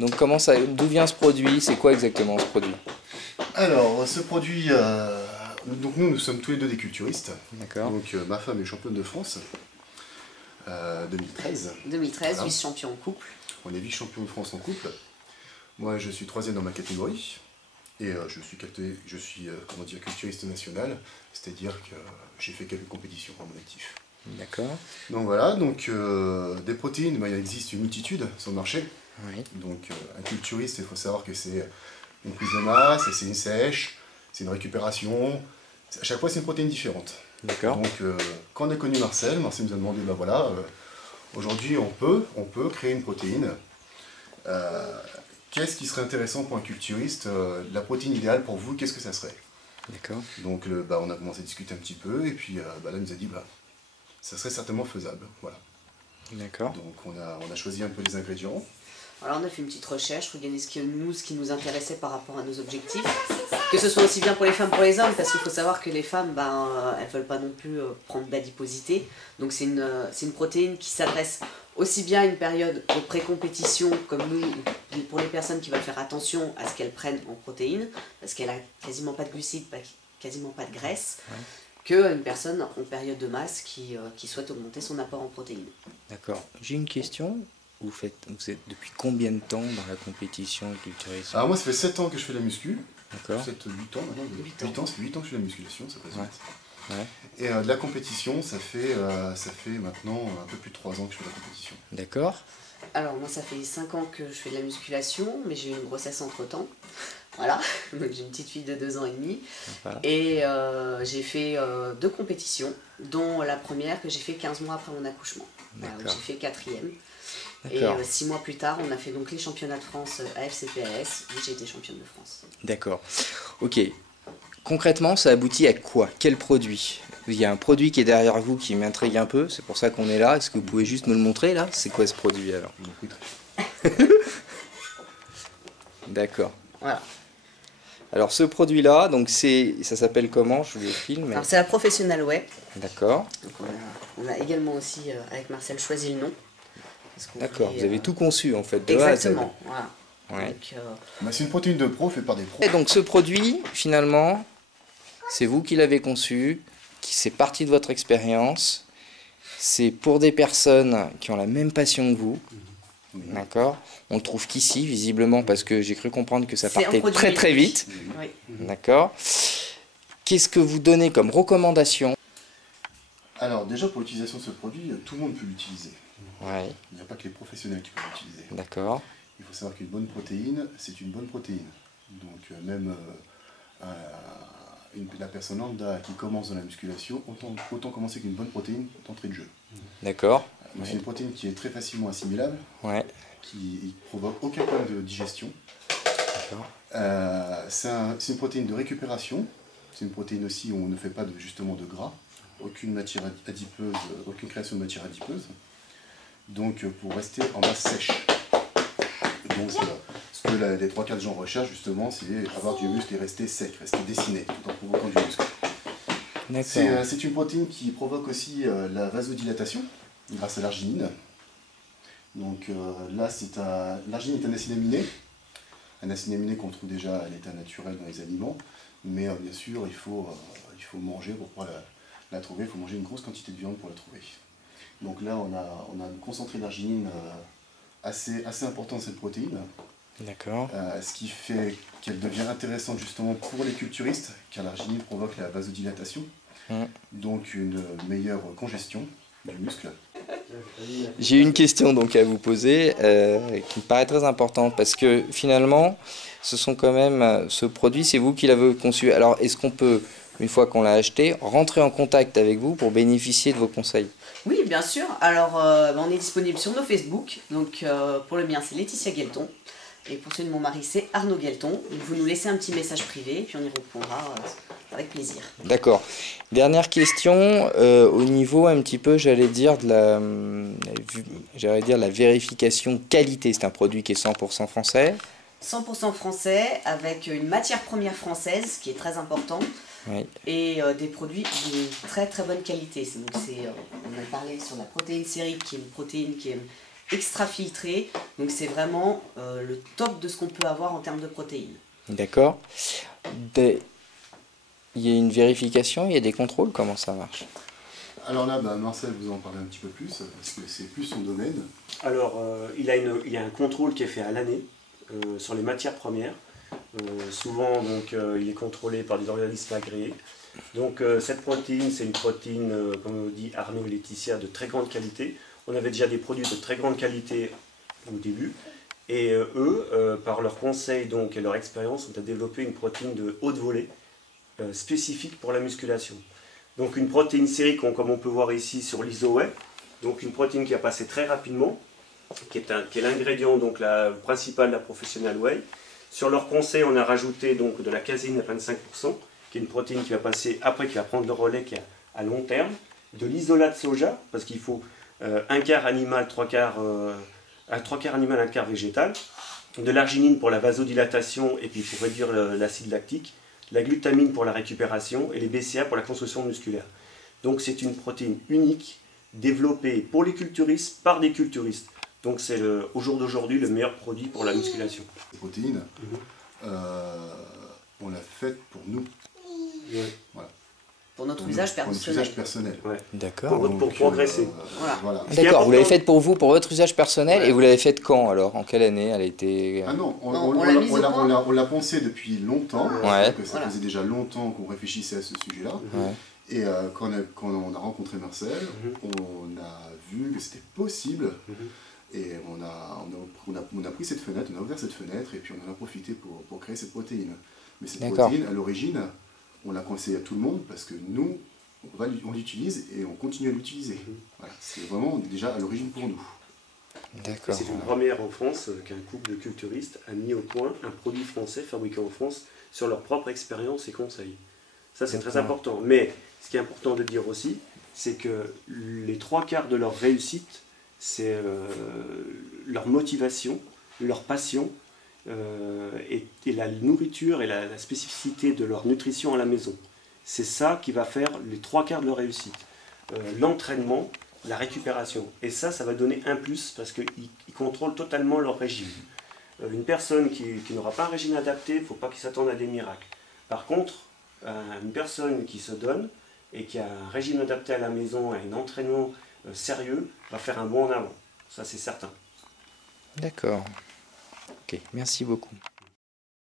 Donc d'où vient ce produit? C'est quoi exactement ce produit? Alors, ce produit, donc nous sommes tous les deux des culturistes. D'accord. Donc ma femme est championne de France 2013. 2013, voilà. Vice-champion en couple. On est vice-champion de France en couple. Moi, je suis troisième dans ma catégorie. Et je suis comment dire, culturiste national, c'est-à-dire que j'ai fait quelques compétitions à mon actif. D'accord. Donc voilà, donc des protéines, il existe une multitude sur le marché. Oui. Donc un culturiste, il faut savoir que c'est une prise de masse, c'est une sèche, c'est une récupération. À chaque fois, c'est une protéine différente. D'accord. Donc quand on a connu Marcel nous a demandé, ben voilà, aujourd'hui on peut créer une protéine. Qu'est-ce qui serait intéressant pour un culturiste? La protéine idéale pour vous, qu'est-ce que ça serait? D'accord. Donc on a commencé à discuter un petit peu, et puis là il nous a dit, ça serait certainement faisable. Voilà. D'accord. Donc on a choisi un peu les ingrédients. Alors on a fait une petite recherche, regarder ce qui nous intéressait par rapport à nos objectifs. Que ce soit aussi bien pour les femmes que pour les hommes, parce qu'il faut savoir que les femmes, elles ne veulent pas non plus prendre d'adiposité. Donc c'est une protéine qui s'adresse aussi bien à une période de pré-compétition, comme nous, pour les personnes qui veulent faire attention à ce qu'elles prennent en protéines, parce qu'elle a quasiment pas de glucides, quasiment pas de graisse, ouais, qu'une personne en période de masse qui souhaite augmenter son apport en protéines. D'accord. J'ai une question. Vous êtes depuis combien de temps dans la compétition culturiste? Alors moi, ça fait 7 ans que je fais la muscu. D'accord. 8 ans maintenant. 8 ans, ça fait 8 ans que je fais la musculation, ça passe vite. Ouais. Et de la compétition, ça fait maintenant un peu plus de 3 ans que je fais de la compétition. D'accord. Alors moi, ça fait 5 ans que je fais de la musculation, mais j'ai eu une grossesse entre-temps. Voilà, donc j'ai une petite fille de 2 ans et demi. Voilà. Et j'ai fait 2 compétitions, dont la première que j'ai fait 15 mois après mon accouchement. Voilà, j'ai fait 4e. Et 6 mois plus tard, on a fait donc les championnats de France AFCPAS, où j'ai été championne de France. D'accord. Ok. Concrètement, ça aboutit à quoi? Quel produit? Il y a un produit qui est derrière vous qui m'intrigue un peu, c'est pour ça qu'on est là. Est-ce que vous pouvez juste me le montrer là? C'est quoi ce produit alors? D'accord. Voilà. Alors ce produit-là, donc ça s'appelle comment? Je vous le filme. Alors c'est la Professional Whey. D'accord. Donc on a également aussi avec Marcel choisi le nom. D'accord, vous avez tout conçu en fait. Exactement, voilà. Ouais. C'est une protéine de pro faite par des pros. Et donc ce produit, finalement, c'est vous qui l'avez conçu, c'est parti de votre expérience, c'est pour des personnes qui ont la même passion que vous. D'accord. On le trouve qu'ici, visiblement, parce que j'ai cru comprendre que ça partait très très vite. Oui. D'accord. Qu'est-ce que vous donnez comme recommandation? Alors déjà, pour l'utilisation de ce produit, tout le monde peut l'utiliser. Ouais. Il n'y a pas que les professionnels qui peuvent l'utiliser. D'accord. Il faut savoir qu'une bonne protéine, c'est une bonne protéine. Donc même la personne lambda qui commence dans la musculation, autant commencer avec une bonne protéine d'entrée de jeu. D'accord. C'est une protéine qui est très facilement assimilable, ouais, qui ne provoque aucun problème de digestion. C'est une protéine de récupération. C'est une protéine aussi où on ne fait pas justement de gras, aucune matière adipeuse, aucune création de matière adipeuse. Donc pour rester en masse sèche. Donc ce que les 3-4 gens recherchent justement, c'est avoir du muscle et rester sec, rester dessiné, tout en provoquant du muscle. C'est une protéine qui provoque aussi la vasodilatation grâce à l'arginine. Donc là, l'arginine est un acide aminé qu'on trouve déjà à l'état naturel dans les aliments, mais bien sûr il faut manger pour pouvoir la trouver, il faut manger une grosse quantité de viande pour la trouver. Donc là, on a un concentré d'arginine assez important de cette protéine. D'accord. Ce qui fait qu'elle devient intéressante justement pour les culturistes, car l'arginine provoque la vasodilatation, donc une meilleure congestion du muscle. J'ai une question donc à vous poser qui me paraît très importante parce que finalement, ce sont quand même ce produit, c'est vous qui l'avez conçu. Alors, est-ce qu'on peut, une fois qu'on l'a acheté, rentrer en contact avec vous pour bénéficier de vos conseils? Oui, bien sûr. Alors, on est disponible sur nos Facebook. Donc, pour le mien, c'est Laetitia Guelton. Et pour celui de mon mari, c'est Arnaud Guelton. Donc, vous nous laissez un petit message privé, puis on y répondra avec plaisir. D'accord. Dernière question, au niveau un petit peu, j'allais dire la vérification qualité. C'est un produit qui est 100% français. 100% français, avec une matière première française, qui est très importante. Oui. Et des produits de très très bonne qualité. Donc on a parlé sur la protéine sérique, qui est une protéine qui est extra filtré, donc c'est vraiment le top de ce qu'on peut avoir en termes de protéines. D'accord. Il y a une vérification, il y a des contrôles, comment ça marche? Alors là, Marcel vous en parlez un petit peu plus, parce que c'est plus son domaine. Alors, il y a un contrôle qui est fait à l'année sur les matières premières. Souvent, donc, il est contrôlé par des organismes agréés. Donc, cette protéine, c'est une protéine, comme dit Arnaud et Laetitia, de très grande qualité. On avait déjà des produits de très grande qualité au début. Et eux, par leurs conseils donc, et leur expérience, ont développé une protéine de haute volée spécifique pour la musculation. Donc une protéine sérique, comme on peut voir ici sur l'ISOWAY, donc une protéine qui a passé très rapidement, qui est l'ingrédient donc principal de la Professional Whey. Sur leur conseil, on a rajouté donc de la caséine à 25%, qui est une protéine qui va passer après, qui va prendre le relais qui est à long terme, de l'isolat de soja, parce qu'il faut un quart animal, trois quarts animal, un quart végétal, de l'arginine pour la vasodilatation et puis pour réduire l'acide lactique, la glutamine pour la récupération et les BCA pour la construction musculaire. Donc c'est une protéine unique, développée pour les culturistes, par des culturistes. Donc c'est au jour d'aujourd'hui le meilleur produit pour la musculation. Cette protéine, on l'a faite pour nous. Ouais. Voilà. Pour notre usage personnel. Pour notre usage personnel. Ouais. D'accord. Pour progresser. Voilà. D'accord, vous l'avez faite pour vous, pour votre usage personnel, Ouais. et vous l'avez faite quand alors? En quelle année elle a été... Ah non, on l'a pensé depuis longtemps, Ouais. que ça faisait déjà longtemps qu'on réfléchissait à ce sujet-là. Ouais. Et quand on a rencontré Marcel, on a vu que c'était possible. Et on a pris cette fenêtre, on a ouvert cette fenêtre, et puis on en a profité pour créer cette protéine. Mais cette protéine, à l'origine, on l'a conseillé à tout le monde parce que nous, on l'utilise et on continue à l'utiliser. Voilà, c'est vraiment déjà à l'origine pour nous. D'accord. C'est une première en France qu'un couple de culturistes a mis au point un produit français fabriqué en France sur leur propre expérience et conseils. Ça, c'est très important. Mais ce qui est important de dire aussi, c'est que les trois quarts de leur réussite, c'est leur motivation, leur passion et la nourriture et la spécificité de leur nutrition à la maison. C'est ça qui va faire les trois quarts de leur réussite. L'entraînement, la récupération. Et ça va donner un plus parce qu'ils contrôlent totalement leur régime. Une personne qui n'aura pas un régime adapté, il ne faut pas qu'il s'attende à des miracles. Par contre, une personne qui se donne et qui a un régime adapté à la maison, un entraînement sérieux, va faire un bond en avant. Ça, c'est certain. D'accord. Ok, merci beaucoup.